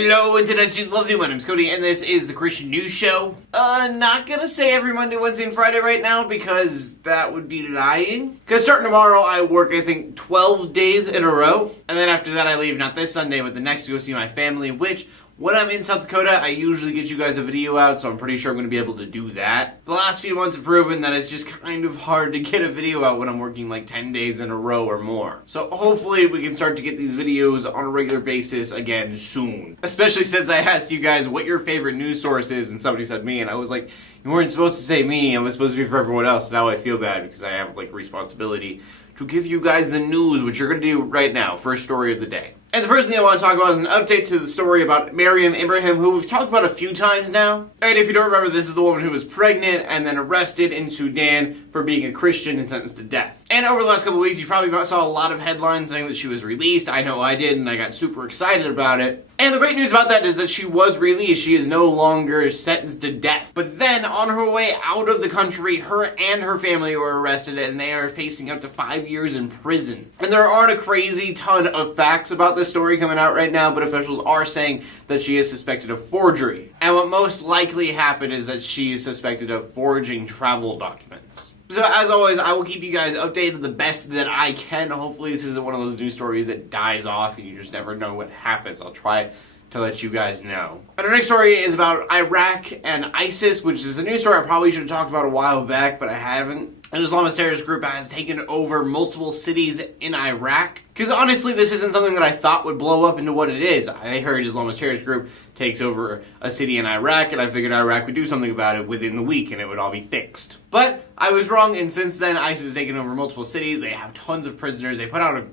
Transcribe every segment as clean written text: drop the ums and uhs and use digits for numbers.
Hello, Internet Jesus loves you. My name's Cody, and this is the Christian News Show. Not gonna say every Monday, Wednesday, and Friday right now, because that would be lying. Because starting tomorrow, I work, I think, 12 days in a row. And then after that, I leave, not this Sunday, but the next to go see my family, which, when I'm in South Dakota, I usually get you guys a video out, so I'm pretty sure I'm going to be able to do that. The last few months have proven that it's just kind of hard to get a video out when I'm working like 10 days in a row or more. So hopefully we can start to get these videos on a regular basis again soon. Especially since I asked you guys what your favorite news source is, and somebody said me, and I was like, you weren't supposed to say me, it was supposed to be for everyone else. Now I feel bad because I have like responsibility to give you guys the news, which you're going to do right now. First story of the day. And the first thing I want to talk about is an update to the story about Meriam, Ibrahim, who we've talked about a few times now. And if you don't remember, this is the woman who was pregnant and then arrested in Sudan for being a Christian and sentenced to death. And over the last couple of weeks, you probably saw a lot of headlines saying that she was released. I know I did, and I got super excited about it. And the great news about that is that she was released. She is no longer sentenced to death. But then, on her way out of the country, her and her family were arrested, and they are facing up to 5 years in prison. And there aren't a crazy ton of facts about this story coming out right now, but officials are saying that she is suspected of forgery. And what most likely happened is that she is suspected of forging travel documents. So as always, I will keep you guys updated the best that I can. Hopefully this isn't one of those news stories that dies off and you just never know what happens. I'll try to let you guys know. And our next story is about Iraq and ISIS, which is a news story I probably should have talked about a while back, but I haven't. An Islamist terrorist group has taken over multiple cities in Iraq. Because honestly, this isn't something that I thought would blow up into what it is. I heard Islamist terrorist group takes over a city in Iraq, and I figured Iraq would do something about it within the week, and it would all be fixed. But I was wrong, and since then, ISIS has taken over multiple cities. They have tons of prisoners. They put out a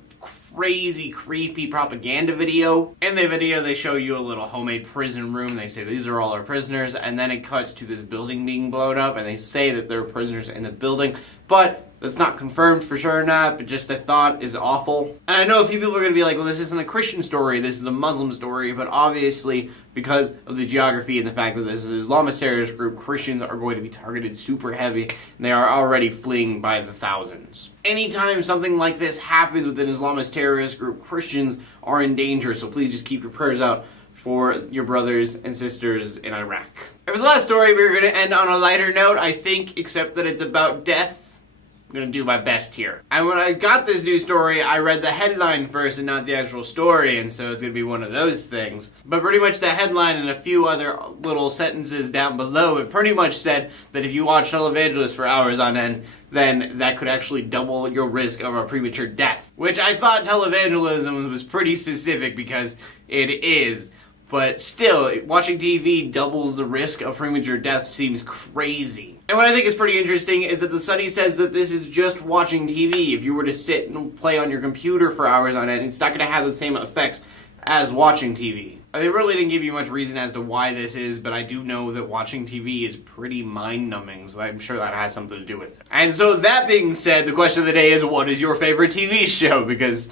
crazy, creepy propaganda video. In the video, they show you a little homemade prison room. They say, these are all our prisoners, and then it cuts to this building being blown up, and they say that there are prisoners in the building, but that's not confirmed for sure or not, but just the thought is awful. And I know a few people are going to be like, well, this isn't a Christian story, this is a Muslim story, but obviously, because of the geography and the fact that this is an Islamist terrorist group, Christians are going to be targeted super heavy, and they are already fleeing by the thousands. Anytime something like this happens with an Islamist terrorist group, Christians are in danger, so please just keep your prayers out for your brothers and sisters in Iraq. And for the last story, we're going to end on a lighter note, I think, except that it's about death. I'm going to do my best here. And when I got this news story, I read the headline first and not the actual story, and so it's going to be one of those things. But pretty much the headline and a few other little sentences down below, it pretty much said that if you watch Televangelists for hours on end, then that could actually double your risk of a premature death. Which I thought televangelism was pretty specific because it is. But still, watching TV doubles the risk of premature death seems crazy. And what I think is pretty interesting is that the study says that this is just watching TV. If you were to sit and play on your computer for hours on end, it's not going to have the same effects as watching TV. They really didn't give you much reason as to why this is, but I do know that watching TV is pretty mind-numbing, so I'm sure that has something to do with it. And so that being said, the question of the day is, what is your favorite TV show? Because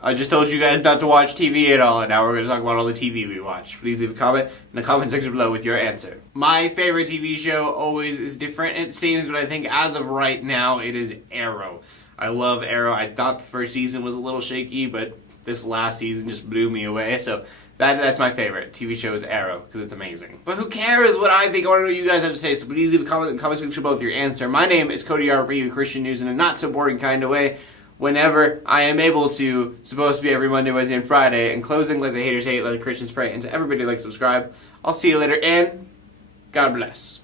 I just told you guys not to watch TV at all, and now we're going to talk about all the TV we watch. Please leave a comment in the comment section below with your answer. My favorite TV show always is different, it seems, but I think as of right now, it is Arrow. I love Arrow. I thought the first season was a little shaky, but this last season just blew me away, so that's my favorite TV show is Arrow, because it's amazing. But who cares what I think? I want to know what you guys have to say, so please leave a comment in the comment section below with your answer. My name is Cody, I bring you Christian news in a not-so-boring kind of way, whenever I am able to, supposed to be every Monday, Wednesday, and Friday, and closing let the haters hate, let the Christians pray, and to everybody like subscribe. I'll see you later, and God bless.